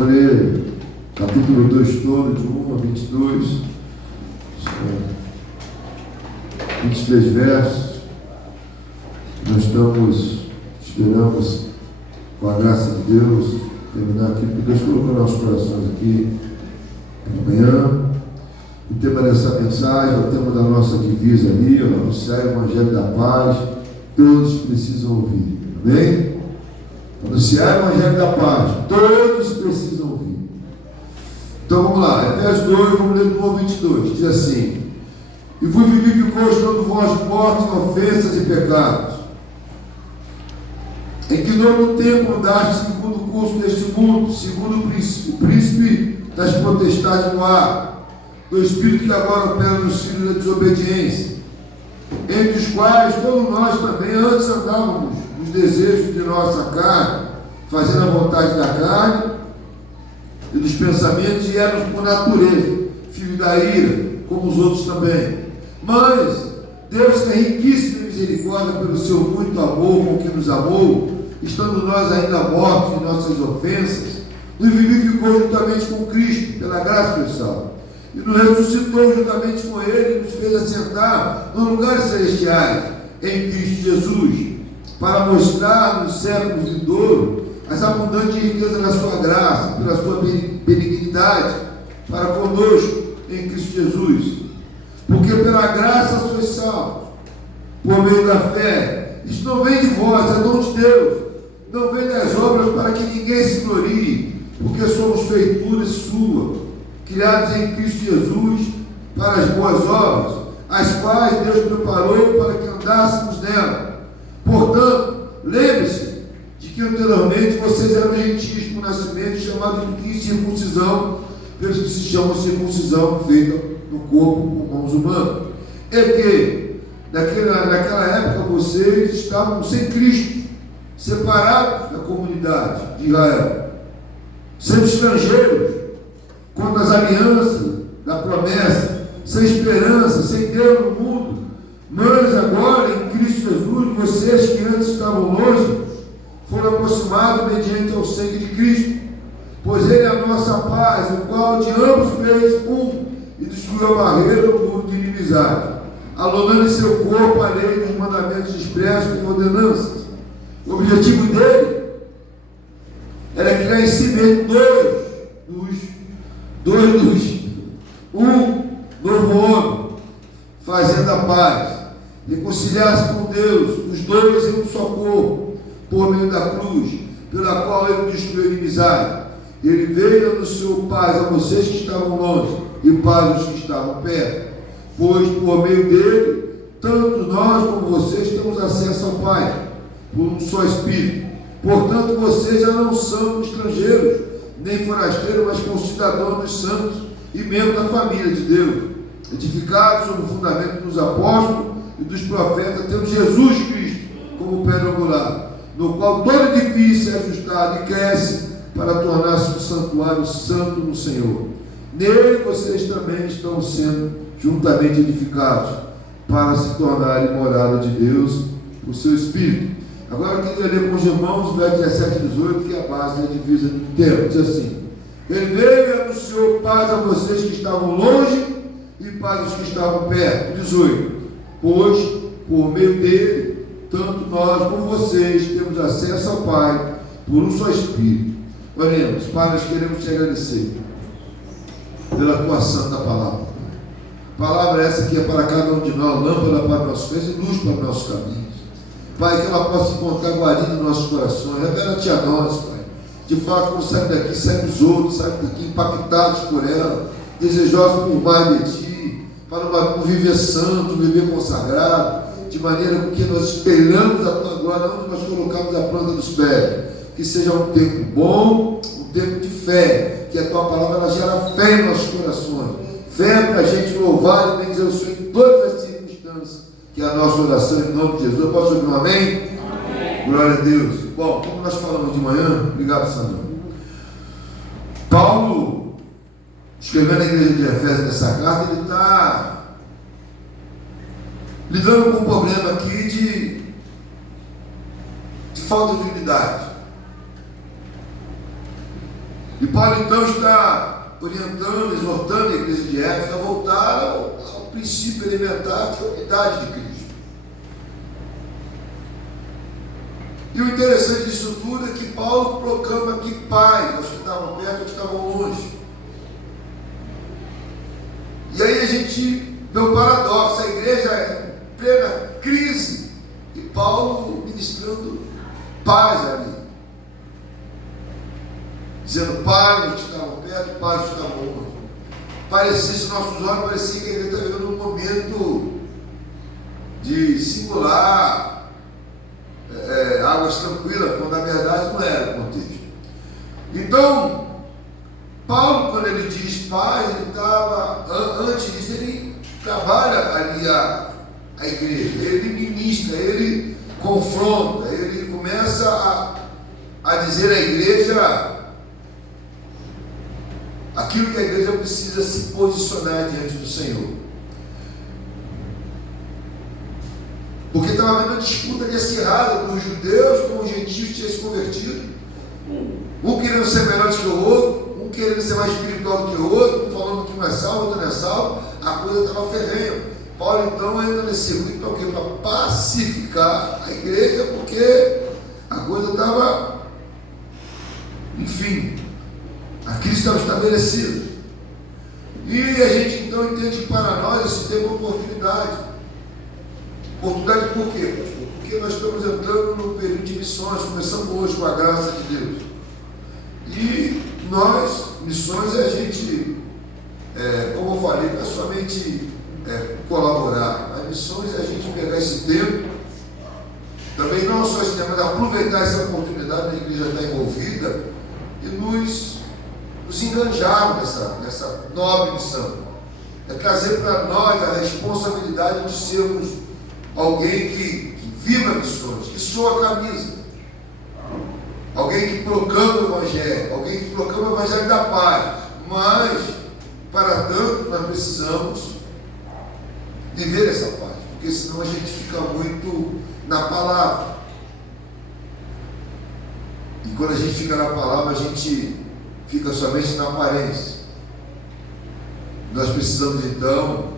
Vamos ler capítulo 2 todo, de 1 a 22, 23 versos. Nós esperamos, com a graça de Deus, terminar aqui, porque Deus colocou nossos corações aqui amanhã. O tema dessa mensagem, o tema da nossa divisa ali, anunciar o Evangelho da Paz. Todos precisam ouvir, amém? Anunciar o Evangelho da Paz, todos precisam ouvir. Então vamos lá, Efésios 2, vamos ler do 1 ao 22, diz assim: e vos vivificou, estando vós mortos em ofensas e pecados, em que no outro tempo andaste segundo o curso deste mundo, segundo o príncipe das potestades no ar, do Espírito que agora opera nos filhos da desobediência, entre os quais todos nós também antes andávamos nos desejos de nossa carne, fazendo a vontade da carne e dos pensamentos, e éramos por natureza filhos da ira, como os outros também. Mas Deus, que é riquíssimo em misericórdia pelo seu muito amor com que nos amou, estando nós ainda mortos em nossas ofensas, nos vivificou juntamente com Cristo, pela graça do salvo, e nos ressuscitou juntamente com Ele, e nos fez assentar nos lugares celestiais, em Cristo Jesus, para mostrar nos séculos vindouros as abundantes riquezas da sua graça, pela sua benignidade, para conosco, em Cristo Jesus. Porque pela graça sois salvos, por meio da fé. Isto não vem de vós, é dom de Deus, não vem das obras para que ninguém se glorie, porque somos feituras sua, criados em Cristo Jesus para as boas obras, as quais Deus preparou para que andássemos nela. Portanto, lembre-se de que anteriormente vocês eram gentios por nascimento, chamados de incircuncisão, pelos que se chamam circuncisão feita no corpo com mãos humanas. É que naquela época vocês estavam sem Cristo, separados da comunidade de Israel, sendo estrangeiros quanto às alianças da promessa, sem esperança, sem Deus no mundo. Mas agora, em Cristo Jesus, vocês que antes estavam longe, foram aproximados mediante ao sangue de Cristo, pois Ele é a nossa paz, o qual de ambos fez um, e destruiu a barreira do muro de inimizade, anulando em seu corpo a lei dos mandamentos expressos em ordenanças. O objetivo dele era criar em si mesmo um novo homem, fazendo a paz, reconciliar-se com Deus, os dois em um só corpo, por meio da cruz, pela qual ele destruiu a inimizade. Ele veio e anunciou paz a vocês que estavam longe, e paz aos que estavam perto, pois por meio dele, tanto nós como vocês temos acesso ao Pai, por um só Espírito. Portanto, vocês já não são estrangeiros, nem forasteiros, mas concidadãos dos santos e membros da família de Deus, edificados sobre o fundamento dos apóstolos e dos profetas, tendo Jesus Cristo como pedra angular, no qual todo edifício é ajustado e cresce para tornar-se um santuário santo no Senhor. Nele vocês também estão sendo juntamente edificados para se tornarem morada de Deus por seu Espírito. Agora eu queria ler com os irmãos, versos 17 e 18, que é a base da divisa do tempo. Diz assim: Ele veio e anunciou paz a vocês que estavam longe e paz aos que estavam perto. 18. Pois, por meio dele, tanto nós como vocês temos acesso ao Pai por um só Espírito. Oremos. Pai, nós queremos te agradecer pela tua santa palavra. Palavra essa que é para cada um de nós, lâmpada para nossos pés e luz para os nossos caminhos. Pai, que ela possa encontrar guarida nos nossos corações. Revela-te a nós, Pai. De fato, quando sai daqui, sai dos outros, sai daqui impactados por ela, desejosos por mais de ti, para um viver santo, viver consagrado, de maneira com que nós espelhamos a tua glória, onde nós colocamos a planta dos pés. Que seja um tempo bom, um tempo de fé, que a tua palavra ela gera fé em nossos corações, fé para a gente louvar e bendizer o Senhor em todas as circunstâncias, que é a nossa oração em nome de Jesus. Eu posso ouvir um amém? Amém? Glória a Deus. Bom, como nós falamos de manhã, obrigado, Sandro. Paulo, escrevendo a igreja de Efésios nessa carta, ele está lidando com um problema aqui de falta de unidade. E Paulo então está orientando, exortando a igreja de Éfeso a voltar ao princípio elementar, que é a unidade de Cristo. E o interessante disso tudo é que Paulo proclama aqui paz aos que estavam perto e aos que estavam longe. E aí a gente vê o paradoxo, a igreja é em plena crise e Paulo ministrando paz ali, dizendo paz aos que estavam perto e paz aos que estavam longe. Parecia, se nossos olhos, parecia que a igreja está vivendo um momento de singular, águas tranquilas, quando na verdade não era o contexto. Então, Paulo, quando ele diz paz, ele estava, antes disso, ele trabalha ali a igreja, ele ministra, ele confronta, ele começa a dizer à igreja aquilo que a igreja precisa se posicionar diante do Senhor. Porque estava havendo uma disputa acirrada dos judeus com os gentios que tinham se convertido. Um querendo ser melhor do que o outro, um querendo ser mais espiritual do que o outro, um falando que um é salvo, outro não é salvo. A coisa estava ferrenha. Paulo então entra nesse grupo para quê? Para pacificar a igreja, porque a coisa estava, enfim, a crise estava estabelecida. E a gente então entende que para nós esse tempo é uma oportunidade. Oportunidade por quê, pastor? Porque nós estamos entrando no período de missões, começando hoje com a graça de Deus. E nós, missões é a gente, como eu falei, não é somente colaborar. As missões é a gente pegar esse tempo, também não só esse tempo, mas aproveitar essa oportunidade, a igreja está envolvida, e nos enganjarmos nessa nobre missão. É trazer para nós a responsabilidade de sermos alguém que viva missões, que soa a camisa, alguém que proclama o Evangelho, alguém que proclama o Evangelho da paz. Mas, para tanto, nós precisamos viver essa paz, porque senão a gente fica muito na palavra. E quando a gente fica na palavra, a gente fica somente na aparência. Nós precisamos então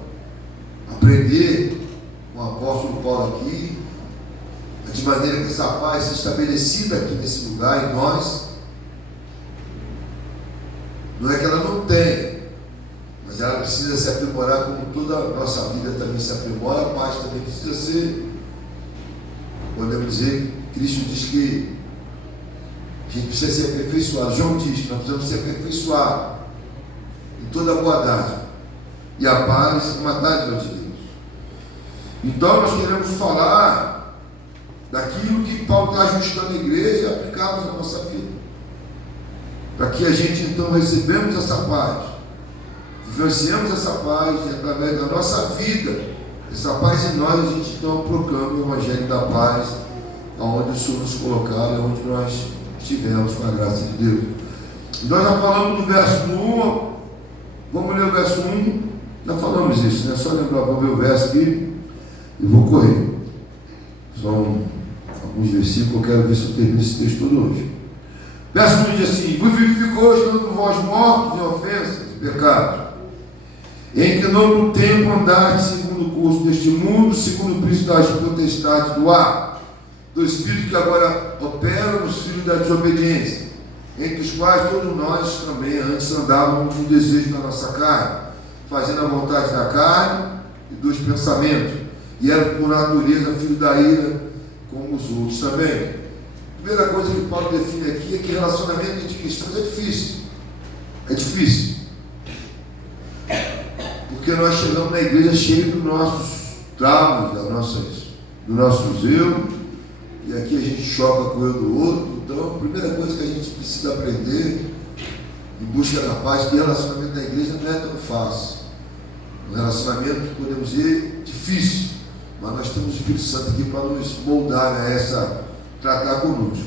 aprender com o apóstolo Paulo aqui, de maneira que essa paz seja estabelecida aqui nesse lugar em nós. Não é que ela não tenha, mas ela precisa se aprimorar, como toda a nossa vida também se aprimora. A paz também precisa ser, podemos dizer, Cristo diz que a gente precisa ser aperfeiçoado. João diz que nós precisamos ser aperfeiçoados em toda a boa dádiva, e a paz é uma dádiva de Deus. Então nós queremos falar daquilo que Paulo está ajustando a igreja e aplicarmos na nossa vida, para que a gente então recebemos essa paz, vivenciamos essa paz, e através da nossa vida, essa paz em nós, a gente então proclama o Evangelho da paz aonde o Senhor nos colocar, onde nós estivermos, com a graça de Deus. Nós já falamos do verso 1, vamos ler o verso 1, já falamos isso, né? Só lembrar, vou ver o verso aqui e vou correr. São alguns versículos, eu quero ver se eu termino esse texto todo hoje. Verso 1 diz assim: vos vivificou, estando vós mortos em ofensas e pecados, em que no tempo andaste segundo o curso deste mundo, segundo o príncipe das potestades do ar, do espírito que agora opera nos filhos da desobediência, entre os quais todos nós também antes andávamos no desejo da nossa carne, fazendo a vontade da carne e dos pensamentos, e era por natureza filho da ira, como os outros também. A primeira coisa que Paulo define aqui é que relacionamento entre cristãos é difícil. É difícil. Porque nós chegamos na igreja cheio dos nossos traumas, do nosso zelo, e aqui a gente choca com o eu do outro. Então, a primeira coisa que a gente precisa aprender em busca da paz, que relacionamento na igreja não é tão fácil. Um relacionamento, podemos dizer, difícil, mas nós temos o Espírito Santo aqui para nos moldar a tratar conosco.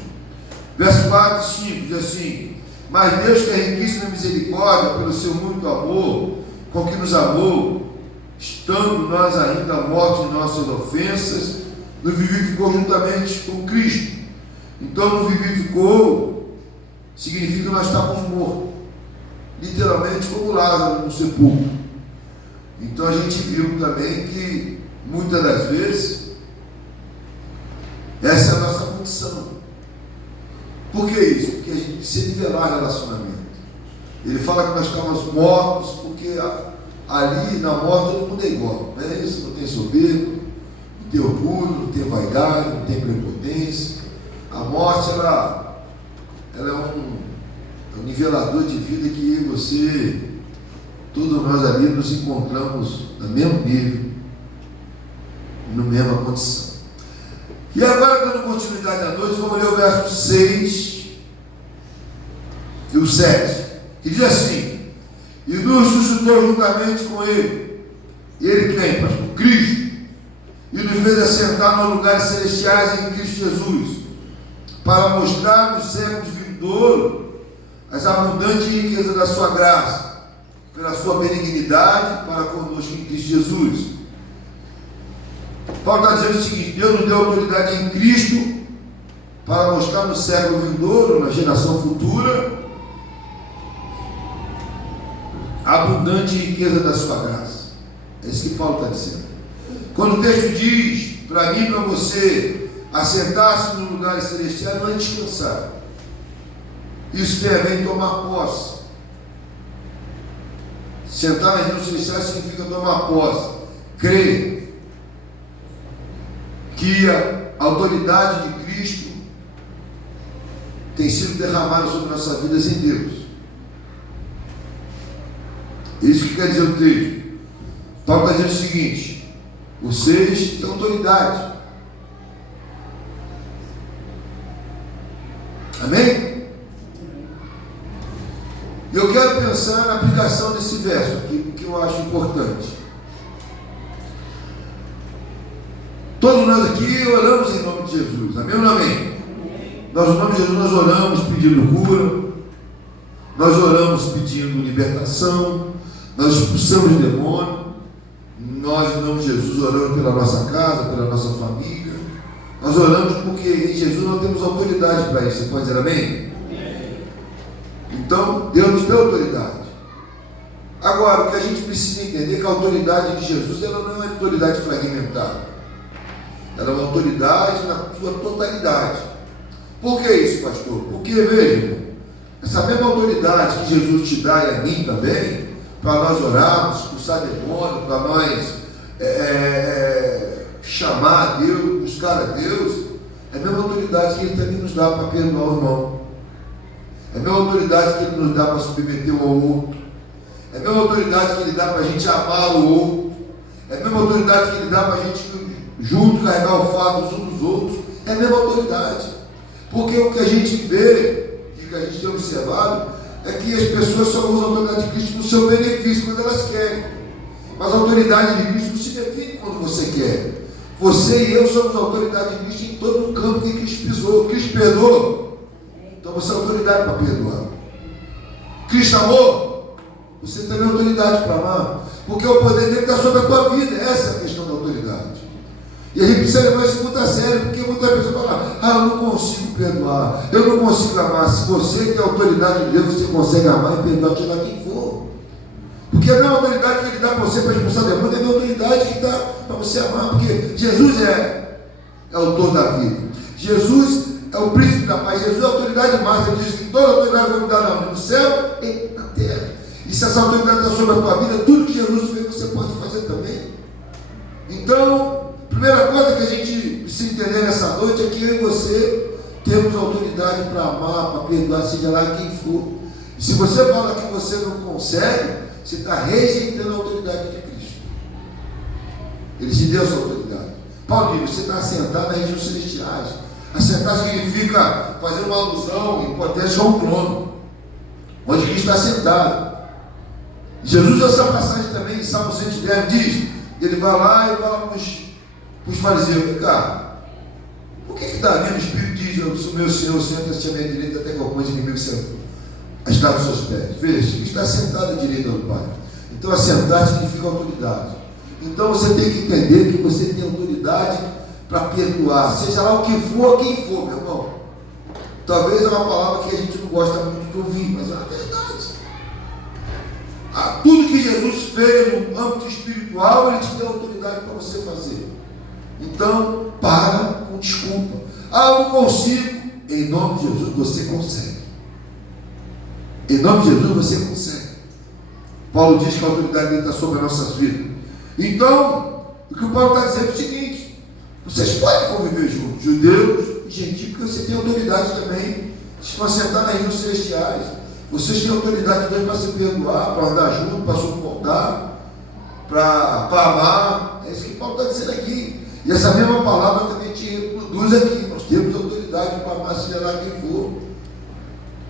Verso 4 e 5 diz assim: mas Deus, que é riquíssimo em misericórdia, pelo seu muito amor com que nos amou, estando nós ainda mortos em nossas ofensas, nos vivificou juntamente com Cristo. Então, nos vivificou significa que nós estávamos mortos. novamente como Lázaro no sepulcro. Então a gente viu também que muitas das vezes essa é a nossa condição. Por que isso? Porque a gente precisa nivelar relacionamento. Ele fala que nós estamos mortos, porque ali na morte todo mundo é igual, não é isso? Não tem soberbo, não tem orgulho, não tem vaidade, não tem prepotência. A morte ela é um nivelador de vida que você, todos nós ali nos encontramos no mesmo nível, na mesma condição. E agora, dando continuidade à noite, vamos ler o verso 6 e o 7, que diz assim: e nos suscitou juntamente com ele. Ele quem, pastor? Cristo. E nos fez assentar nos lugares celestiais em Cristo Jesus, para mostrar nos séculos vindouros as abundantes riquezas da sua graça, pela sua benignidade para conosco em Cristo Jesus. Paulo está dizendo o seguinte: Deus nos deu autoridade em Cristo para mostrar no século vindouro, na geração futura, a abundante riqueza da sua graça. É isso que Paulo está dizendo. Quando o texto diz para mim e para você assentar-se nos lugares celestiais, não é descansar. Isso tem a ver em tomar posse. Sentar nas regiões celestiais significa tomar posse, crer que a autoridade de Cristo tem sido derramada sobre nossas vidas em Deus. Isso que quer dizer o texto. Paulo está dizendo o seguinte: vocês têm autoridade. Amém? Eu quero pensar na aplicação desse verso aqui, que eu acho importante. Todos nós aqui oramos em nome de Jesus, amém ou não amém? Nós, em nome de Jesus, nós oramos pedindo cura, nós oramos pedindo libertação, nós expulsamos o demônio, nós, em nome de Jesus, oramos pela nossa casa, pela nossa família, nós oramos porque em Jesus nós temos autoridade para isso. Você pode dizer amém? Então, Deus nos deu autoridade. Agora, o que a gente precisa entender é que a autoridade de Jesus, ela não é uma autoridade fragmentada. Ela é uma autoridade na sua totalidade. Por que isso, pastor? Porque, veja, essa mesma autoridade que Jesus te dá e a mim também, para nós orarmos, expulsar demônio, para nós chamar a Deus, buscar a Deus, é a mesma autoridade que Ele também nos dá para perdoar o irmão. É a mesma autoridade que Ele nos dá para submeter um ao outro. É a mesma autoridade que Ele dá para a gente amar o outro. É a mesma autoridade que Ele dá para a gente junto carregar o fardo uns dos outros. É a mesma autoridade. Porque o que a gente vê e que a gente tem observado é que as pessoas só usam a autoridade de Cristo no seu benefício, quando elas querem. Mas a autoridade de Cristo não se define quando você quer. Você e eu somos a autoridade de Cristo em todo o campo que Cristo pisou. Cristo perdoou, então você é autoridade para perdoar. Cristo amou, você tem autoridade para amar, porque o poder dele está sobre a tua vida. Essa é a questão da autoridade. E a gente precisa levar isso muito a sério, porque muitas pessoas falam: eu não consigo perdoar, eu não consigo amar. Se você tem a autoridade de Deus, você consegue amar e perdoar, seja quem for. Porque a mesma autoridade que Ele dá para você para expulsar demônio é a mesma autoridade que dá para você amar, porque Jesus é o autor da vida. Jesus é o príncipe da paz. Jesus é a autoridade máxima. Ele diz que toda autoridade vai me dar no céu e na terra. E se essa autoridade está sobre a tua vida, tudo que Jesus fez você pode fazer também. Então, a primeira coisa que a gente precisa entender nessa noite é que eu e você temos autoridade para amar, para perdoar, seja lá quem for. E se você fala que você não consegue, você está rejeitando a autoridade de Cristo. Ele te deu essa autoridade. Paulo diz: você está assentado nas regiões celestiais. Assentar significa fazer uma alusão hipotética a um trono, onde Cristo está sentado. Jesus, essa passagem também em Salmo 110 diz: ele vai lá e fala para os fariseus: vem cá, por que Davi no Espírito diz: eu sou meu Senhor, senta-se à minha direita até que alguns inimigos sejam aos seus pés? Veja, Cristo está sentado à direita do Pai. Então, assentar significa autoridade. Então, você tem que entender que você tem autoridade para perdoar, seja lá o que for, quem for, meu irmão. Talvez é uma palavra que a gente não gosta muito de ouvir, mas é uma verdade. tudo que Jesus fez no âmbito espiritual, Ele te deu autoridade para você fazer. Então, para com desculpa. Eu não consigo. Em nome de Jesus, você consegue. Em nome de Jesus, você consegue. Paulo diz que a autoridade dele está sobre as nossas vidas. Então, o que o Paulo está dizendo é o seguinte: vocês podem conviver juntos, judeus e gentios, porque você tem autoridade também de se assentar nas regiões celestiais. Vocês têm autoridade de Deus para se perdoar, para andar junto, para suportar, para amar. É isso que Paulo está dizendo aqui. E essa mesma palavra também te reproduz aqui. Nós temos autoridade para amar, seja lá quem for.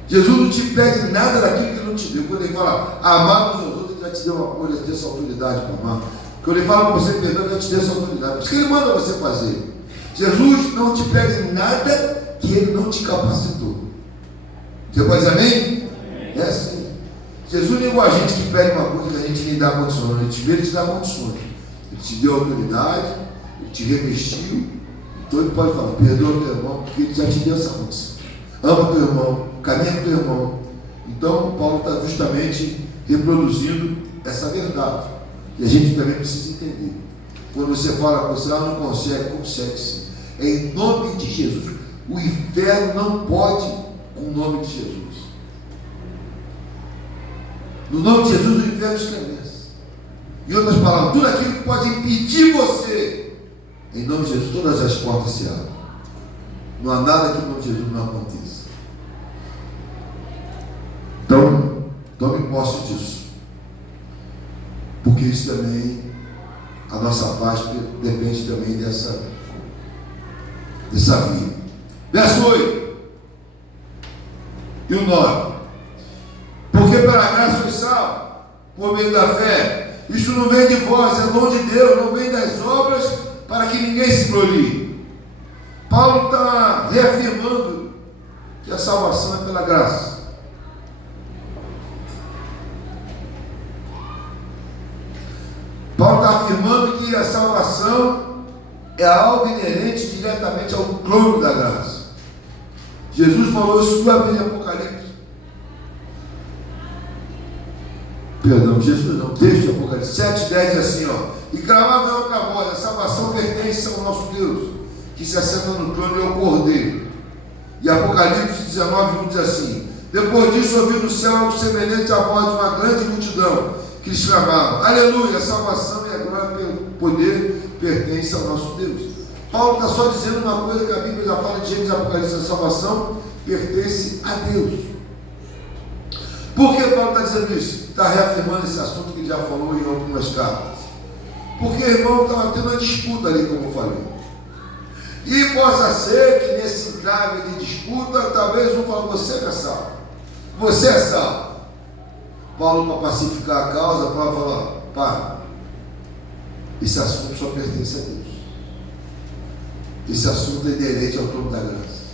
Jesus não te pede nada daquilo que Ele não te deu. Quando Ele fala amar uns aos outros, Ele já te deu uma coisa, Ele te deu essa autoridade para amar. Quando Ele fala para você perdoar, Ele já te deu essa autoridade. Por isso que Ele manda você fazer. Jesus não te pede nada que Ele não te capacitou. Você pode dizer amém? É assim. Jesus não é igual a gente que pede uma coisa que a gente nem dá condições. Ele te dá condições. Ele te deu autoridade, Ele te revestiu. Então Ele pode falar: perdoa o teu irmão, porque Ele já te deu essa condição. Ama o teu irmão, caminha com o teu irmão. Então Paulo está justamente reproduzindo essa verdade. E a gente também precisa entender. Quando você fala que você não consegue, consegue sim. É em nome de Jesus. O inferno não pode com o nome de Jesus. No nome de Jesus o inferno estremece. Em outras palavras, tudo aquilo que pode impedir você, em nome de Jesus, todas as portas se abrem. Não há nada que em nome de Jesus não aconteça. Então, tome posse disso. Porque isso também, a nossa paz depende também dessa via. Verso 8. E o 9. Porque pela graça sois salvos, por meio da fé. Isso não vem de vós, é dom de Deus, não vem das obras, para que ninguém se glorie. Paulo está reafirmando que a salvação é pela graça. Paulo está afirmando que a salvação é algo inerente diretamente ao trono da graça. Jesus falou isso duas vezes em Apocalipse. Perdão, Jesus não, texto de Apocalipse 7:10 diz assim, e clamava em outra voz: a salvação pertence ao nosso Deus, que se assenta no trono, e ao Cordeiro. E Apocalipse 19:1 diz assim: depois disso ouvi no céu algo semelhante à voz de uma grande multidão, que exclamava: aleluia, a salvação e a glória e o poder pertencem ao nosso Deus. Paulo está só dizendo uma coisa que a Bíblia já fala de Gênesis e Apocalipse: a salvação pertence a Deus. Por que Paulo está dizendo isso? Está reafirmando esse assunto que ele já falou em algumas cartas. Porque, irmão, estava tendo uma disputa ali, como eu falei. E possa ser que nesse grave de disputa, talvez um fale: você não é salvo. Você é salvo. Paulo, para pacificar a causa, Paulo falou: para, esse assunto só pertence a Deus. Esse assunto é inerente ao trono da graça.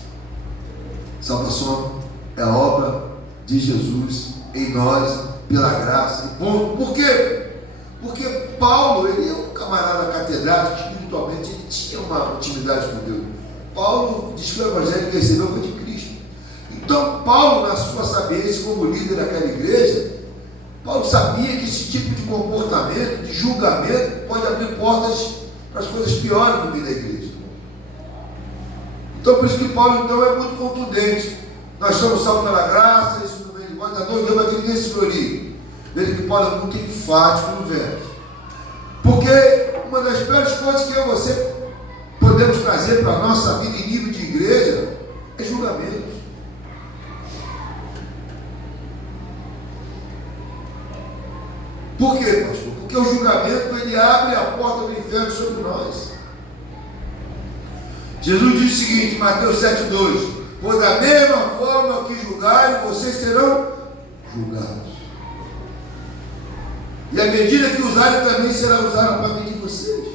Salvação é a obra de Jesus em nós, pela graça. E ponto. Por quê? Porque Paulo, ele é um camarada catedrático, espiritualmente ele tinha uma intimidade com Deus. Paulo diz que o evangelho que recebeu foi de Cristo. Então Paulo, na sua sabedoria como líder daquela igreja, Paulo sabia que esse tipo de comportamento, de julgamento, pode abrir portas para as coisas piores no meio da igreja. Então por isso que Paulo então é muito contundente. Nós somos salvos pela graça, isso não vem de nós, a dor de Deus, mas que ninguém se glorie. Veja que Paulo é muito enfático no verso. Porque uma das piores coisas que eu e você podemos trazer para a nossa vida em nível de igreja é julgamento. Por quê, pastor? Porque o julgamento ele abre a porta do inferno sobre nós. Jesus diz o seguinte, Mateus 7:2: pois da mesma forma que julgarem, vocês serão julgados. E a medida que usarem também será usada para medir vocês.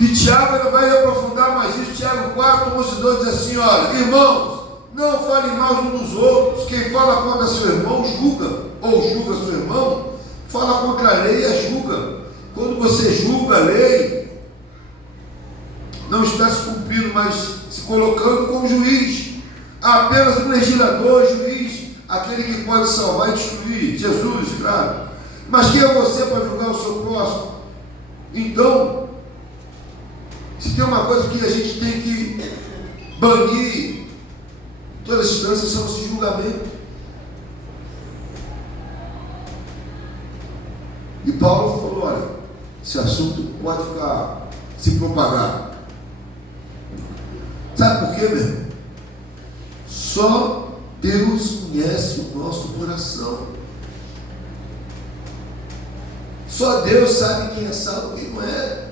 E Tiago ainda vai aprofundar mais isso. Tiago 4:11-12 diz assim: olha, irmãos, não falem mal uns dos outros. Quem fala contra seu irmão julga, ou julga seu irmão, fala contra a lei e a julga. Quando você julga a lei, não está se cumprindo, mas se colocando como juiz. Há apenas um legislador, juiz, aquele que pode salvar e destruir, Jesus, claro. Mas quem é você para julgar o seu próximo? Então, se tem uma coisa que a gente tem que banir em todas as instâncias, são esse julgamento. E Paulo falou, olha, esse assunto pode ficar, se propagar. Sabe por quê, meu irmão? Só Deus conhece o nosso coração. Só Deus sabe quem é salvo e quem não é.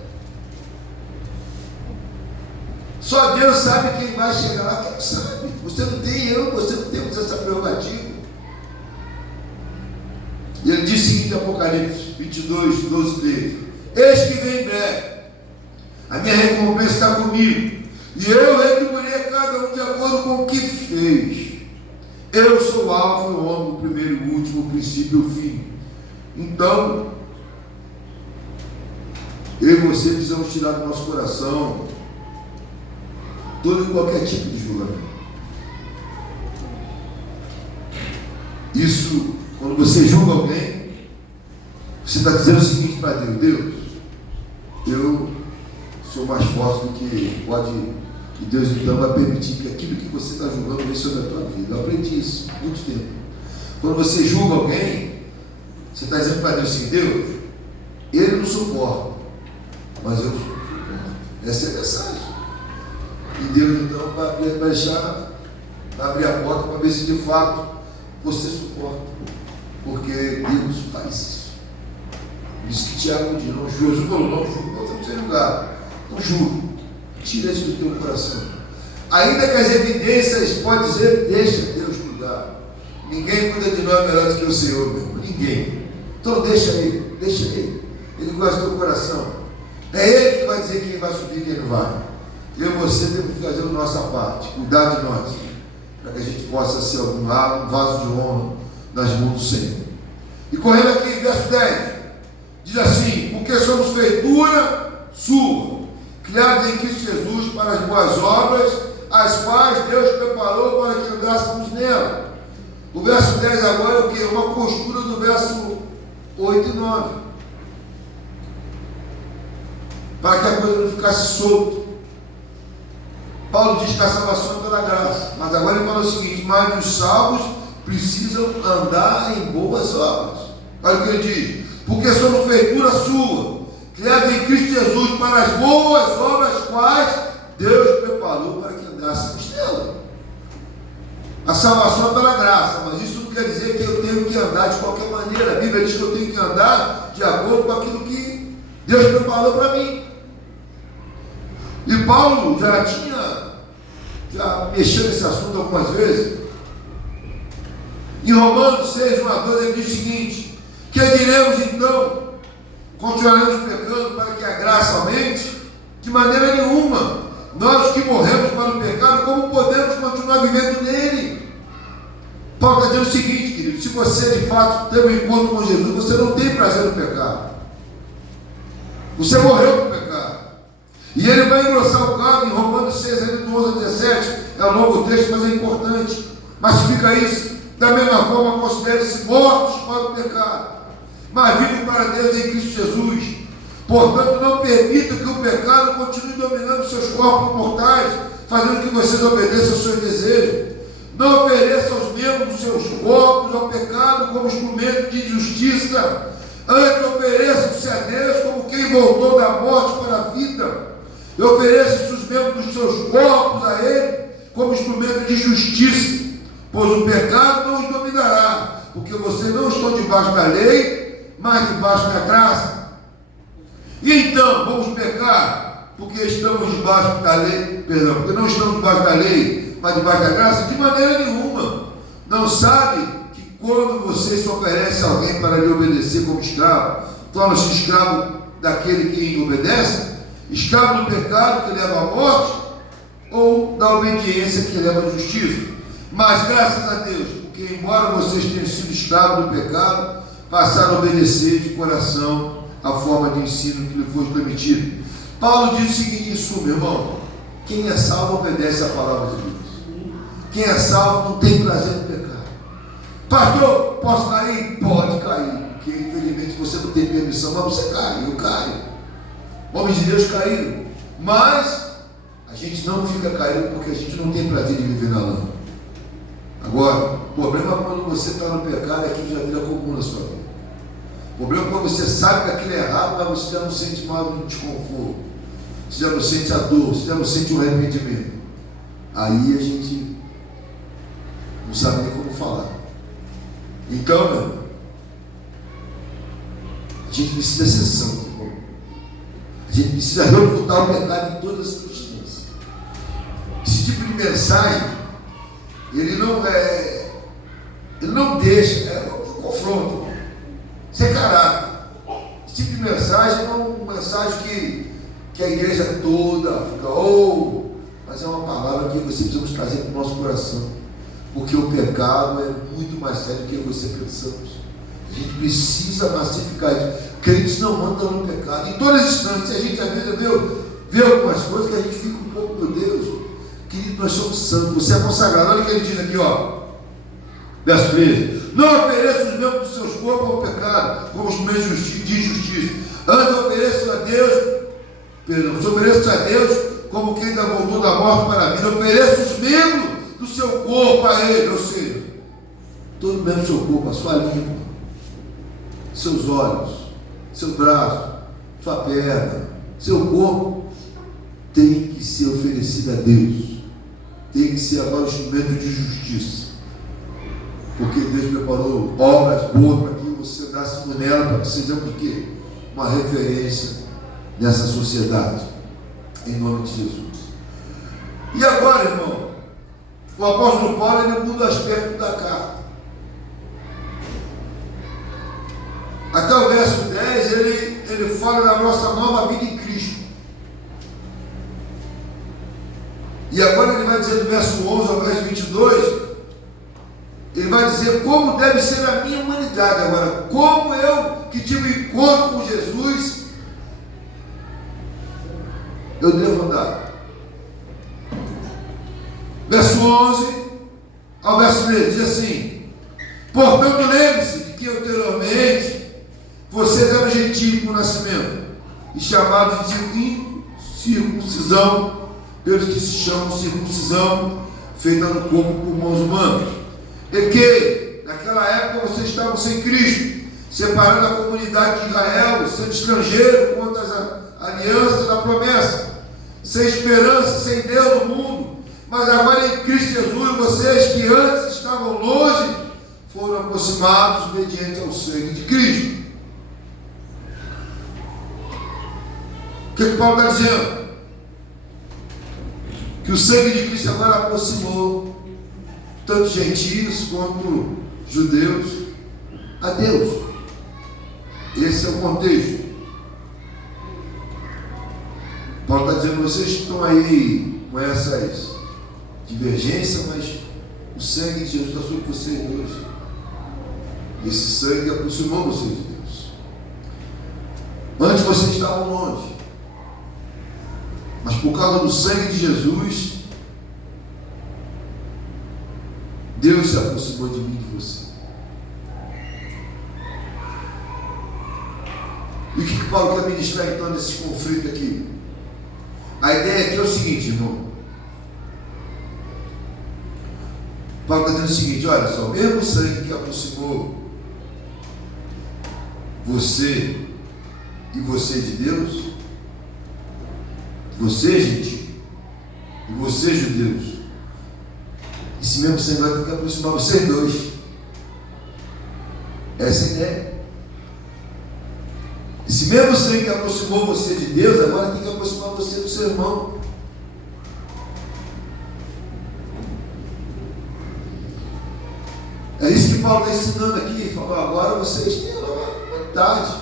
Só Deus sabe quem vai chegar lá, quem sabe. Você não tem você não temos essa prerrogativa. E ele diz o seguinte em Apocalipse 22, 12, 13: eis que vem em breve, a minha recompensa está comigo, e eu retribuirei a cada um de acordo com o que fez. Eu sou o Alfa e o Ômega, o primeiro e o último, o princípio e o fim. Então, eu e você precisamos tirar do nosso coração todo e qualquer tipo de julgamento. Isso, quando você julga alguém, você está dizendo o seguinte para Deus: Deus, eu sou mais forte do que pode, e Deus então vai permitir que aquilo que você está julgando venha sobre a tua vida. Eu aprendi isso há muito tempo. Quando você julga alguém, você está dizendo para Deus assim: Deus, ele não suporta, mas eu suporto. Essa é a mensagem. E Deus então vai deixar, vai abrir a porta para ver se de fato você suporta, porque Deus faz isso. Por isso que Tiago diz: não julgue. Jesus falou: não julgue, você não precisa julgar, não julgue, tira isso do teu coração. Ainda que as evidências podem dizer: deixa Deus julgar. Ninguém cuida de nós melhor do que o Senhor, meu irmão, ninguém. Então deixa Ele, Ele gosta do teu coração. É Ele que vai dizer quem vai subir e quem não vai. Eu e você temos que fazer a nossa parte, cuidar de nós, para que a gente possa ser um vaso de honra nas mãos do Senhor. E correndo aqui, verso 10, diz assim: porque somos feitura sua, criados em Cristo Jesus para as boas obras, as quais Deus preparou para que andássemos nela. O verso 10 agora é o que? Uma costura do verso 8 e 9, para que a coisa não ficasse solta. Paulo diz que a salvação é pela graça, mas agora ele fala o seguinte: mas os salvos precisam andar em boas obras. Olha o que ele diz: porque somos feitura sua, criados em Cristo Jesus para as boas obras, quais Deus preparou para que andássemos nela. A salvação é pela graça, mas isso não quer dizer que eu tenho que andar de qualquer maneira. A Bíblia diz que eu tenho que andar de acordo com aquilo que Deus preparou para mim. E Paulo já mexeu nesse assunto algumas vezes. Em Romanos 6, 1 a 12, ele diz o seguinte: que diremos então? Continuaremos pecando para que a graça aumente? De maneira nenhuma. Nós que morremos para o pecado, como podemos continuar vivendo nele? Paulo está dizendo o seguinte, querido: se você de fato tem um encontro com Jesus, você não tem prazer no pecado. Você morreu para o pecado. E ele vai engrossar o caldo em Romanos 6, do 11 a 17. É um longo texto, mas é importante. Mas fica isso. Da mesma forma, considere-se mortos para o pecado, mas vivem para Deus em Cristo Jesus. Portanto, não permita que o pecado continue dominando seus corpos mortais, fazendo que vocês obedeçam aos seus desejos. Não ofereçam os membros dos seus corpos ao pecado como instrumento de injustiça. Antes ofereçam-se a Deus como quem voltou da morte para a vida. E ofereçam-se os membros dos seus corpos a Ele como instrumento de justiça, pois o pecado não os dominará, porque vocês não estão debaixo da lei, mas debaixo da graça. E então, vamos pecar porque estamos debaixo da lei, porque não estamos debaixo da lei, mas debaixo da graça? De maneira nenhuma. Não sabe que quando você se oferece a alguém para lhe obedecer como escravo, torna-se escravo daquele que obedece? Escravo do pecado que leva à morte, ou da obediência que leva à justiça? Mas graças a Deus, porque embora vocês tenham sido escravos do pecado, passaram a obedecer de coração a forma de ensino que lhe foi permitido. Paulo diz o seguinte em suma, irmão: quem é salvo obedece a palavra de Deus. Quem é salvo não tem prazer no pecado. Pastor, posso cair? Pode cair, porque infelizmente você não tem permissão, mas você cai, eu caio. Homens de Deus caíram, mas a gente não fica caído porque a gente não tem prazer de viver na lama. Agora, o problema é quando você está no pecado, aquilo já vira comum na sua vida. O problema é quando você sabe que aquilo é errado, mas você já não sente mais um desconforto, você já não sente a dor, você já não sente o arrependimento. Aí a gente não sabe nem como falar. Então, meu irmão, a gente precisa ser santo, irmão. A gente precisa refutar o pecado em todas as circunstâncias. Esse tipo de mensagem, ele não deixa, é um confronto. Isso é caráter. Esse tipo de mensagem não é uma mensagem que a igreja toda fica, mas é uma palavra que você precisamos trazer para o nosso coração. Porque o pecado é muito mais sério do que você pensamos. A gente precisa massificar isso. Crentes não andam no pecado. Em todas as instâncias, a gente às vezes vê algumas coisas que a gente fica um pouco, meu Deus, querido, nós somos santos, você é consagrado. Olha o que ele diz aqui, verso 13: não ofereça os membros dos seus corpos ao pecado, como os meios de injustiça. Antes ofereça a Deus, como quem ainda voltou da morte para a vida. Ofereça os membros do seu corpo a Ele, ou seja, todo membro do seu corpo, a sua língua, seus olhos, seu braço, sua perna, seu corpo, tem que ser oferecido a Deus, tem que ser agora um instrumento de justiça, porque Deus preparou obras boas para que você andasse por nela, para que sejamos o quê? Uma referência nessa sociedade, em nome de Jesus. E agora, irmão, o apóstolo Paulo, ele muda o aspecto da carta. Até o verso 10, ele fala da nossa nova vida em Cristo. E agora ele vai dizer do verso 11 ao verso 22, ele vai dizer como deve ser a minha humanidade. Agora, como eu que tive um encontro com Jesus, eu devo andar. Verso 11 ao verso 13 diz assim: portanto, lembre-se de que anteriormente vocês eram gentios por nascimento e chamados de incircuncisão pelos que se chamam circuncisão feita no corpo por mãos humanas, e que naquela época vocês estavam sem Cristo, separados da comunidade de Israel, sendo estrangeiros contra as alianças da promessa, sem esperança, sem Deus no mundo. Mas agora em Cristo Jesus, vocês que antes estavam longe, foram aproximados mediante ao sangue de Cristo. O que Paulo está dizendo? Que o sangue de Cristo agora aproximou tanto gentios quanto judeus a Deus. Esse é o contexto. Paulo está dizendo: vocês estão aí com essas divergências, mas o sangue de Jesus está sobre vocês hoje. E esse sangue aproximou vocês de Deus. Antes vocês estavam longe, mas por causa do sangue de Jesus, Deus se aproximou de mim e de você. E o que Paulo quer ministrar então nesse conflito aqui? A ideia aqui é o seguinte, irmão. Paulo está dizendo o seguinte: olha só, o mesmo sangue que aproximou você e você de Deus, você gentil e você judeus, esse mesmo sangue vai ter que aproximar vocês dois. Essa é a ideia. Esse mesmo sangue que aproximou você de Deus, agora tem que aproximar você do seu irmão. É isso que Paulo está ensinando aqui. Ele falou: agora vocês têm uma vontade.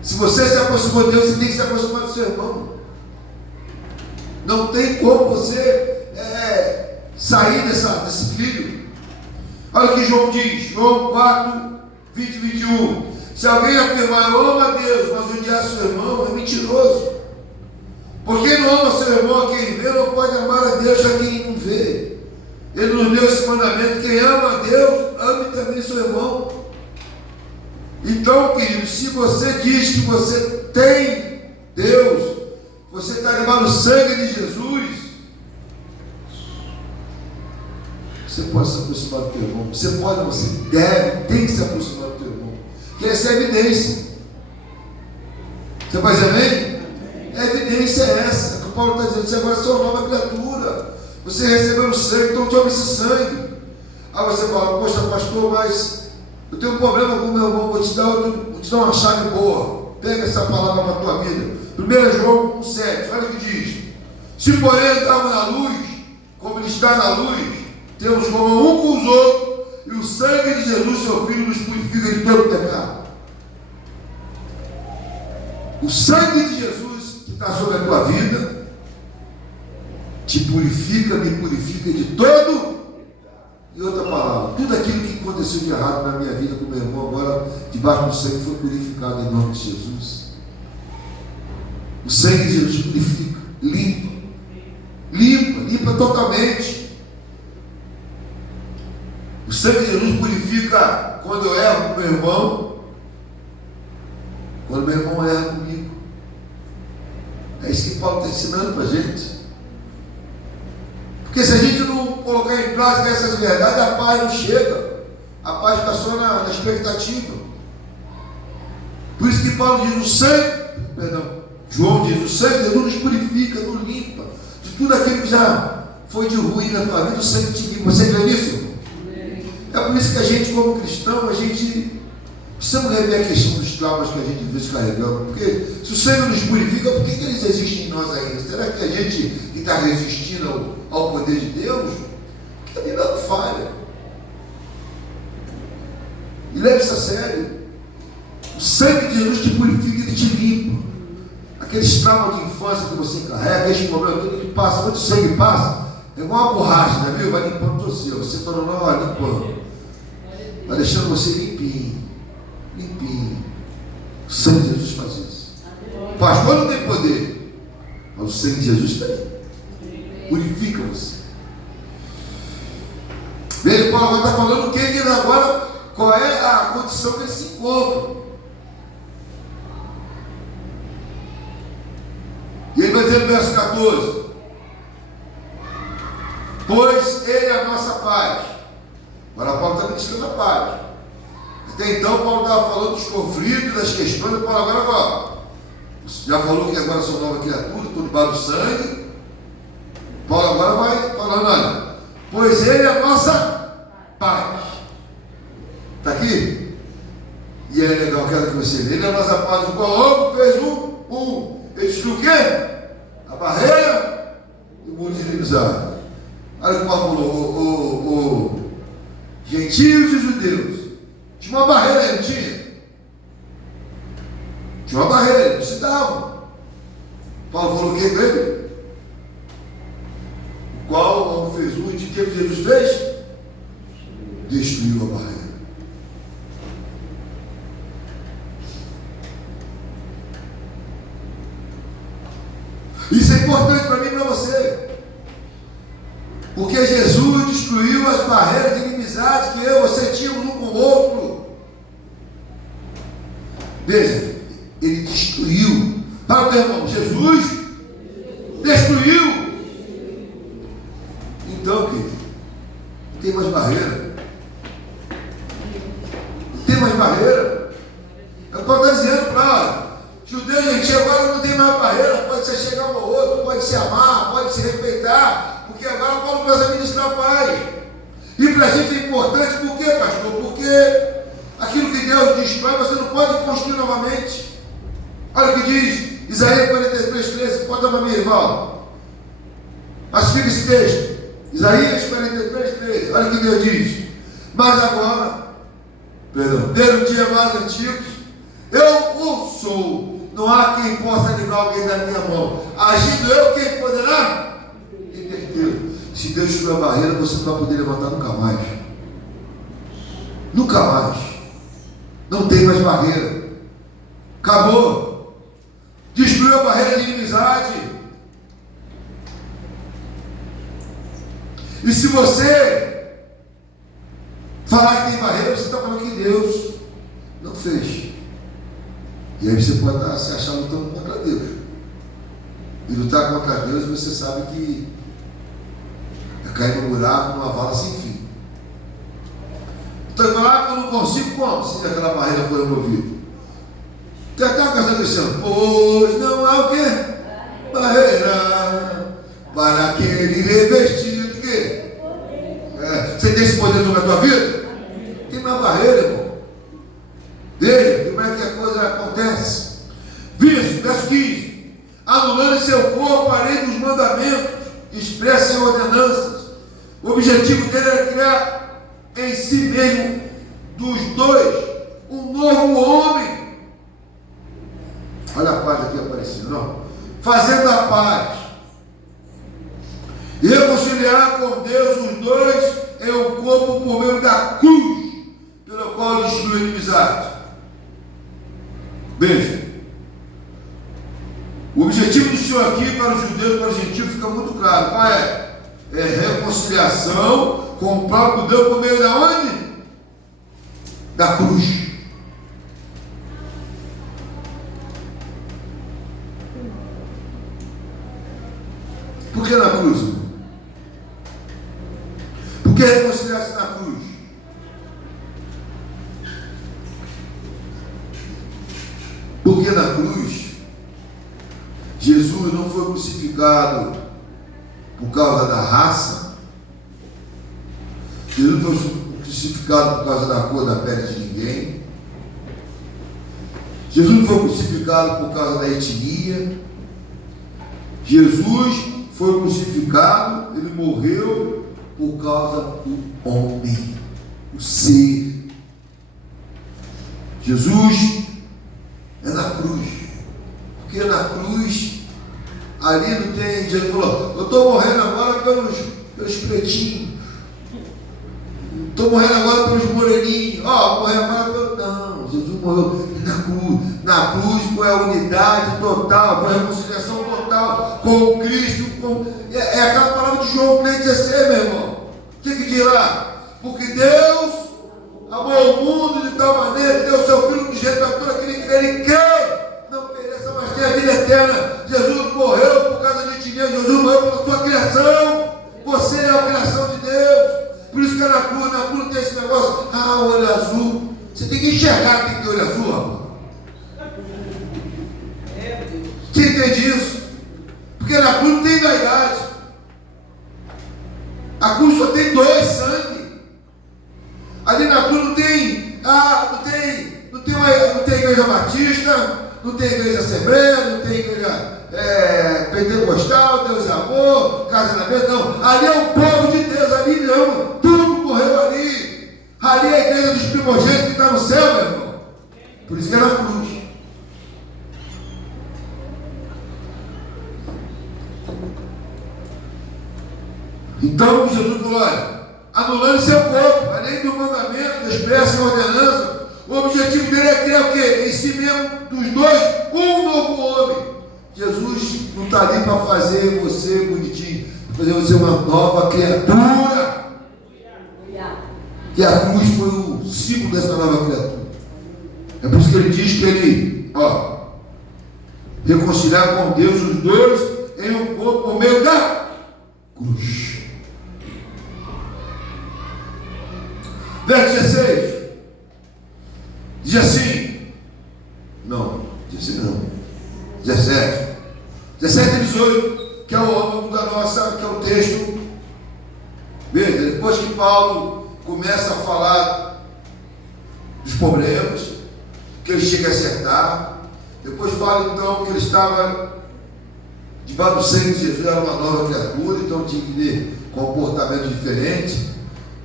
Se você se aproximou de Deus, você tem que se aproximar do seu irmão. Não tem como você sair desse trilho. Olha o que João diz, João 4, 20 e 21. Se alguém afirmar: eu amo a Deus, mas odiar seu irmão, é mentiroso. Porque não ama seu irmão a quem vê, não pode amar a Deus a quem não vê. Ele nos deu esse mandamento: quem ama a Deus, ame também seu irmão. Então, querido, se você diz que você tem Deus, você está levando o sangue de Jesus, você pode se aproximar do teu irmão. Você deve, tem que se aproximar do teu irmão. Porque essa é a evidência. Você pode dizer amém? A evidência é essa, que o Paulo está dizendo: você agora é uma nova criatura. Você recebeu o sangue, então tome esse sangue. Aí você fala: poxa, pastor, mas eu tenho um problema com o meu irmão, vou te dar uma chave boa. Pega essa palavra para a tua vida. 1 João 1,7, olha o que diz: se porém entrarmos na luz, como ele está na luz, temos como um com os outros, e o sangue de Jesus, seu Filho, nos purifica de todo pecado. O sangue de Jesus que está sobre a tua vida te purifica, me purifica de todo. E outra palavra, tudo aquilo que aconteceu de errado na minha vida com meu irmão, agora debaixo do sangue foi purificado em nome de Jesus. O sangue de Jesus purifica, limpa totalmente. O sangue de Jesus purifica quando eu erro com meu irmão, quando meu irmão erra comigo. É isso que Paulo está ensinando para a gente. Porque se a gente não colocar em prática essas verdades, a paz não chega. A paz fica só na expectativa. Por isso que Paulo diz: João diz: o sangue de Jesus nos purifica, nos limpa de tudo aquilo que já foi de ruim na tua vida. O sangue te limpa. Você crê nisso? É por isso que a gente, como cristão, a gente precisa rever a questão dos traumas que a gente vê carregando. Porque se o sangue nos purifica, por que eles existem em nós ainda? Será que a gente que está resistindo ao poder de Deus? Porque a Bíblia não falha. E leve isso a sério. O sangue de Jesus te purifica e te limpa. Aqueles traumas de infância que você carrega, aqueles problemas, tudo que passa, quando o sangue passa, é igual uma borracha, né, viu? Vai limpando o seu. Você está limpando. Vai deixando você limpinho. O sangue de Jesus faz isso. O pastor não tem poder, mas o sangue de Jesus tem. Purifica você. Veja, Paulo agora está falando o que ele agora, qual é a condição que ele se encontra. E ele vai dizer no verso 14: pois ele é a nossa paz. Agora Paulo está ministrando a paz. Até então Paulo estava falando dos conflitos, das questões. Paulo agora já falou que agora sou nova criatura, estou debaixo do sangue. Paulo agora vai falando: olha, pois ele é a nossa paz. Está aqui? E é legal, quero que você leia. Ele é a nossa paz, o qual fez ele destruiu o quê? A barreira e o muro de inimizade. Olha o que Paulo falou: gentios e judeus. Tinha uma barreira aí, não tinha? Tinha uma barreira, não se dava. Paulo falou o que com ele? O qual o homem fez e de que Jesus fez? Destruiu a barreira. Isso é importante para mim e para você. Porque Jesus destruiu as barreiras de inimizade que eu e você tínhamos um com o outro. Veja, ele destruiu. Fala, meu irmão, Jesus destruiu. Então, querido, não tem mais barreira. Não tem mais barreira. É o que eu estou dizendo para judeu, gente, agora não tem mais barreira. Pode se chegar um ao outro, pode se amar, pode se respeitar. Porque agora Paulo começa a ministrar paz. E para a gente é importante, por quê, pastor? Porque aquilo que Deus destrói, você não pode construir novamente. Olha o que diz Isaías 43:13. Pode dar para mim, irmão. Mas fica esse texto. Isaías 43:13. Olha o que Deus diz: mas agora, desde o dia mais antigo, eu o sou. Não há quem possa livrar alguém da minha mão. Agindo eu, quem poderá? Se Deus destruir a barreira, você não vai poder levantar nunca mais. Nunca mais. Não tem mais barreira. Acabou. Destruiu a barreira de inimizade. E se você falar que tem barreira, você está falando que Deus não fez. E aí você pode estar se achando lutando contra Deus. E lutar contra Deus, você sabe que é cair no buraco, numa vala sem fim. Então ele fala, eu não consigo como se aquela barreira for removida. Tem até uma canção dizendo, pois não há o quê? Barreira para aquele revestido de quê? Você tem esse poder sobre a tua vida? Tem uma barreira, irmão. Veja como é que a coisa acontece. Verso 15. Anulando em seu corpo a lei dos mandamentos que expressa em ordenanças. O objetivo dele era criar em si mesmo dos dois um novo homem. Olha a paz aqui aparecendo, não? Fazendo a paz e reconciliar com Deus os dois em um corpo por meio da cruz, pelo qual destruiu a inimizade. Veja, o objetivo do Senhor aqui para os judeus e para os gentios fica muito claro. Qual é? É reconciliação com o próprio Deus por meio da onde? Da cruz. Por que na cruz? Por que reconciliar-se na cruz? Porque na cruz Jesus não foi crucificado por causa da raça. Jesus não foi crucificado por causa da cor da pele de ninguém. Jesus não foi crucificado por causa da etnia. Jesus foi crucificado, ele morreu por causa do homem, o ser. Jesus é na cruz, porque na cruz, ali não tem, Jesus falou, eu estou morrendo agora pelos pretinhos, estou morrendo agora pelos moreninhos, vou morrer agora pelos... Não, Jesus morreu na cruz. Na cruz foi a unidade total, foi a reconciliação total com Cristo. É aquela palavra de João 3,16, meu irmão. O que diz lá? Porque Deus amou o mundo de tal maneira que deu o seu Filho de jeito para todo aquele que nele crê, não pereça, mas tenha a vida eterna. Jesus morreu por causa de ti mesmo, Jesus morreu pela tua criação. Você é a criação de Deus. Por isso que é na cruz tem esse negócio, olho azul. Você tem que enxergar que tem que ter olho azul, rapaz. Você entende isso? Porque na cruz não tem vaidade. A cruz só tem dois sangue. Ali na cruz não tem igreja batista, não tem igreja assembleia, não tem igreja pentecostal, Deus é amor, casamento, não. Ali é o povo de Deus, ali ele ama, tudo morreu ali. Ali é a igreja dos primogênitos que está no céu, meu irmão. Por isso que é na cruz. Então Jesus falou, olha, anulando seu corpo, além do mandamento, expresso em ordenança, o objetivo dele é criar o quê? Em si mesmo, dos dois, um novo homem. Jesus não está ali para fazer você bonitinho, para fazer você uma nova criatura. E a cruz foi o símbolo dessa nova criatura. É por isso que ele diz que ele, reconciliar com Deus os dois em um corpo por meio da cruz. Verso 16 diz assim, não, 17 e 18, que é o âmago da nossa, que é o texto. Veja, depois que Paulo começa a falar dos problemas que ele chega a acertar, depois fala então que ele estava debaixo do sangue de Jesus, era uma nova criatura, então tinha que ter comportamento diferente.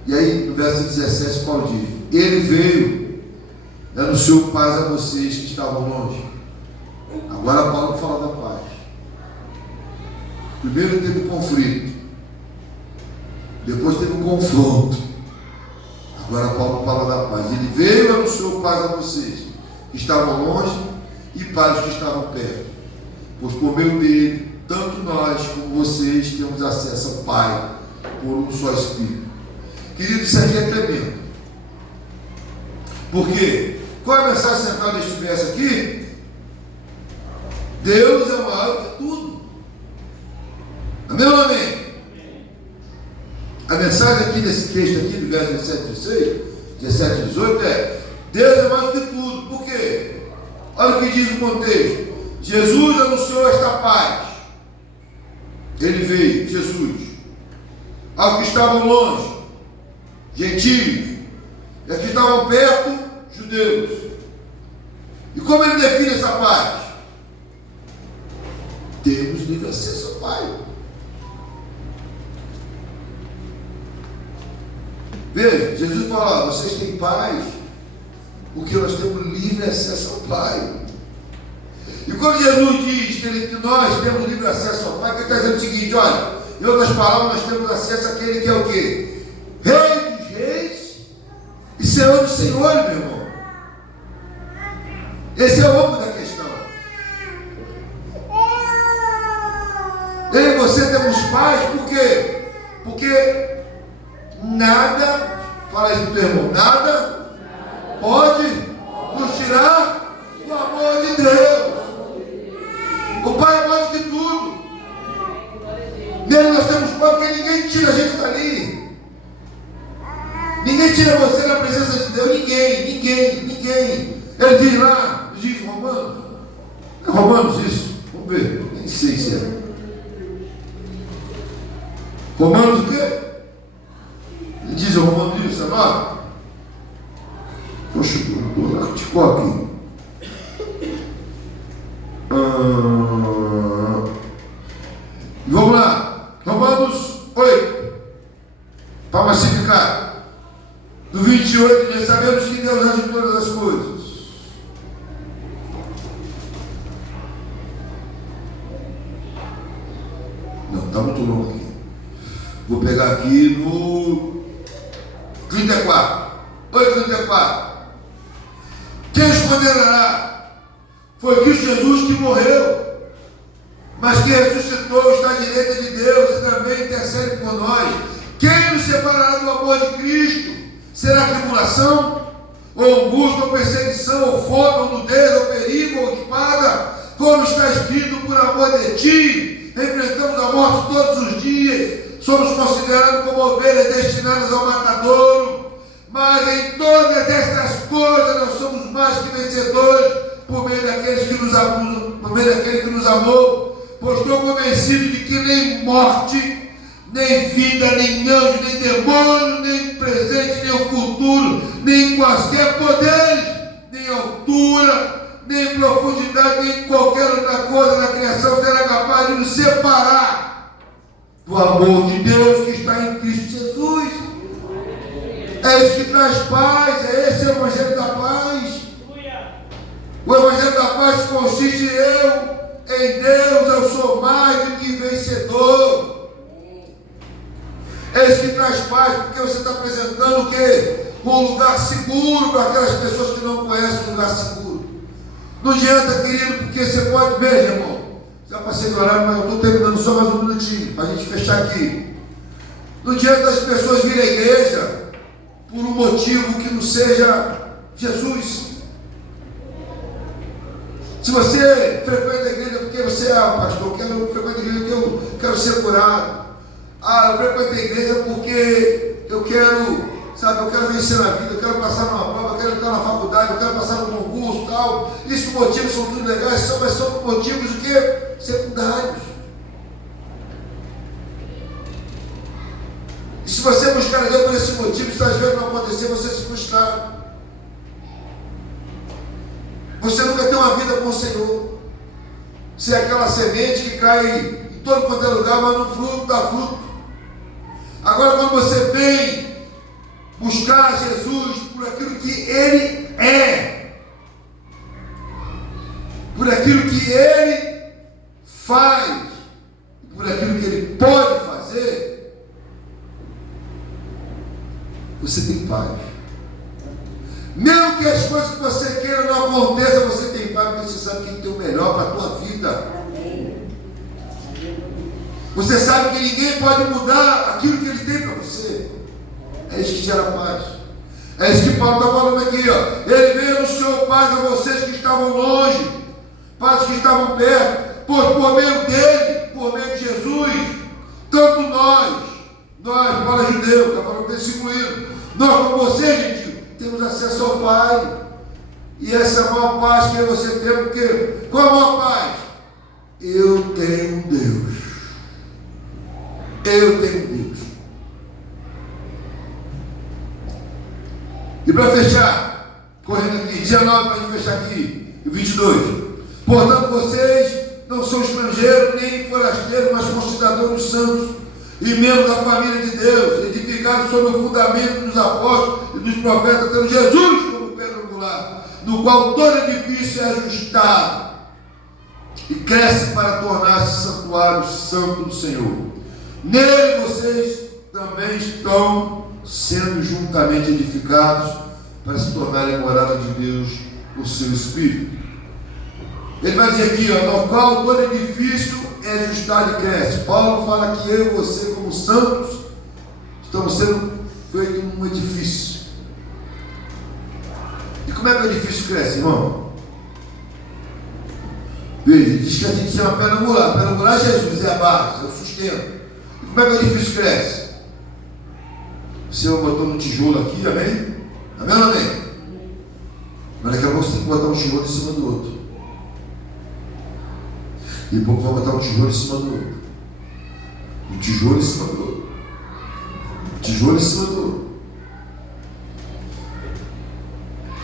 E aí no verso 17 Paulo diz, ele veio, anunciou paz a vocês que estavam longe. Agora Paulo fala da paz. Primeiro teve conflito, depois teve um confronto, agora Paulo fala da paz. Ele veio e anunciou paz a vocês que estavam longe e paz que estavam perto, pois por meio dele tanto nós como vocês temos acesso ao Pai por um só Espírito. Querido, isso aqui é tremendo. Por quê? Qual é a mensagem central deste verso aqui? Deus é maior que tudo. Amém ou amém? A mensagem aqui desse texto aqui, do verso 17 e 16, 17 e 18 é: Deus é maior que tudo. Por quê? Olha o que diz o contexto. Jesus anunciou esta paz. Ele veio, Jesus, aos que estavam longe, gentios, e aos que estavam perto, judeus. E como ele define essa paz? Temos livre acesso ao Pai. Veja, Jesus fala: vocês têm paz, porque nós temos livre acesso ao Pai. E quando Jesus diz que nós temos livre acesso ao Pai, ele está dizendo o seguinte: olha, em outras palavras, nós temos acesso àquele que é o quê? Rei dos reis e Senhor dos senhores, meu irmão. Esse é o âmbito da questão. Eu e você temos paz, por quê? Porque nada, fala isso pro teu irmão, nada pode nos tirar do amor de Deus. O Pai é mais do que tudo. Nele nós temos paz, porque ninguém tira a gente dali. Ninguém tira você da presença de Deus. Ninguém. Ele diz lá, diz Romanos. É Romanos isso? Vamos ver. Nem sei se é. Romanos o quê? Ele diz o Romanos isso, sabe? Poxa, estou lá, te aqui. Vamos lá, Romanos 8, para massificar, do 28, nós sabemos que Deus age em todas as coisas. Não, está muito longo aqui. Vou pegar aqui no 34. Oi, 34. Quem os condenará? Foi Cristo Jesus que morreu, mas que ressuscitou, está à direita de Deus e também intercede por nós. Quem nos separará do amor de Cristo? Será tribulação, ou angústia, ou perseguição, ou fome, ou nudez, ou perigo, ou espada? Como está escrito: por amor de ti, enfrentamos a morte todos os dias. Somos considerados como ovelhas destinadas ao matadouro. Mas em todas estas coisas nós somos mais que vencedores, por meio daquele que nos amou. Pois estou convencido de que nem morte, nem vida, nem anjo, nem demônio, nem presente, nem o futuro, nem quaisquer poderes, nem altura, nem profundidade, nem qualquer outra coisa na criação será capaz de nos separar do amor de Deus que está em Cristo Jesus. É isso que traz paz, é esse o Evangelho da paz. O Evangelho da paz consiste em Deus, eu sou mais do que vencedor. É isso que traz paz, porque você está apresentando o quê? Um lugar seguro para aquelas pessoas que não conhecem um lugar seguro. Não adianta, querido, porque você pode ver, irmão. Já passei do horário, mas eu estou terminando só mais um minutinho, para a gente fechar aqui. Não adianta as pessoas virem à igreja por um motivo que não seja Jesus. Se você frequenta a igreja porque você é pastor, eu frequento a igreja porque eu quero ser curado. Eu frequento a igreja porque eu quero vencer na vida, eu quero passar numa prova, eu quero entrar na faculdade, eu quero passar no concurso e tal. Esses motivos são tudo legais, mas são motivos de quê? Secundários. E se você buscar a Deus por esse motivo, se às vezes não acontecer, você se frustrar. Você nunca tem uma vida com o Senhor. Você é aquela semente que cai em todo quanto é lugar, mas no fruto dá fruto. Agora, quando você vem buscar Jesus por aquilo que Ele é, por aquilo que Ele faz, por aquilo que Ele pode fazer, você tem paz. Mesmo que as coisas que você queira não aconteçam, você tem paz, porque você sabe quem tem o melhor para a tua vida. Você sabe que ninguém pode mudar aquilo que Ele É isso que gera paz. É isso que Paulo está falando aqui, ó. Ele veio anunciou paz a vocês que estavam longe, paz que estavam perto, pois por meio dele, por meio de Jesus, tanto nós, para judeu, está falando desse incluído, nós como você, gentil, temos acesso ao Pai. E essa é a maior paz que você tem, porque qual a maior paz? Eu tenho Deus. Eu tenho Deus. E para fechar, correndo aqui, 19 para a gente fechar aqui, 22. Portanto, vocês não são estrangeiros nem forasteiros, mas concidadãos santos e membros da família de Deus, edificados sobre o fundamento dos apóstolos e dos profetas, tendo Jesus como pedra angular, no qual todo edifício é ajustado e cresce para tornar-se santuário santo do Senhor. Nele vocês também estão sendo juntamente edificados para se tornarem morada de Deus por seu Espírito. Ele vai dizer aqui, ó, no qual todo edifício é ajustado e cresce. Paulo fala que eu e você, como santos, estamos sendo feitos num edifício. E como é que o edifício cresce, irmão? Veja, diz que a gente chama pedra angular. Pedra angular é Jesus, é a base, é o sustento. E como é que o edifício cresce? O Senhor botou um tijolo aqui, amém? Amém ou amém? Mas daqui a pouco você tem que botar um tijolo em cima do outro. E pouco vai botar um tijolo em cima do outro. Um tijolo em cima do outro. Um tijolo em cima do outro.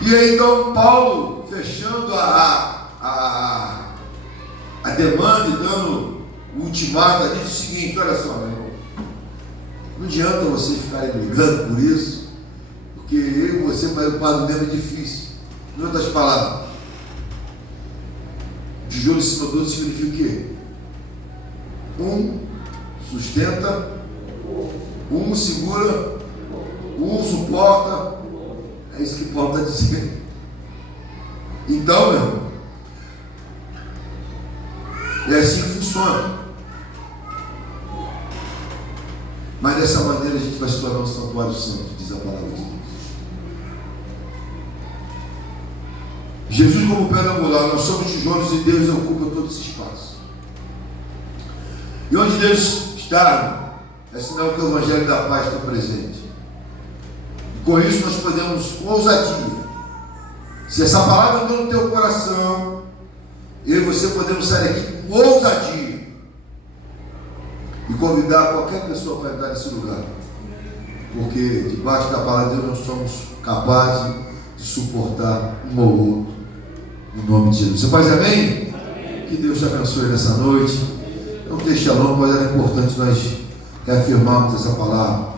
E aí então Paulo, fechando a demanda e dando o ultimato, diz o seguinte: olha só, meu irmão, não adianta vocês ficarem brigando por isso, porque eu e você vai ocupar no mesmo edifício. Em outras palavras, tijolo em cima do outro significa o quê? Um sustenta, um segura, um suporta. É isso que Paulo está dizendo. Então, meu irmão, é assim que funciona. Mas dessa maneira a gente vai se tornar um santuário santo, diz a palavra de Deus. Jesus como pedra angular, nós somos tijolos e Deus ocupa todo esse espaço. E onde Deus está, é sinal que o Evangelho da Paz está presente. E com isso nós podemos, com ousadia, se essa palavra entrou no teu coração, eu e você podemos sair aqui com ousadia e convidar qualquer pessoa para entrar nesse lugar, porque debaixo da palavra de Deus nós somos capazes de suportar um ou outro, no nome de Jesus. Seu Pai, amém? Que Deus te abençoe nessa noite. É um texto longo, mas era importante nós reafirmarmos essa palavra.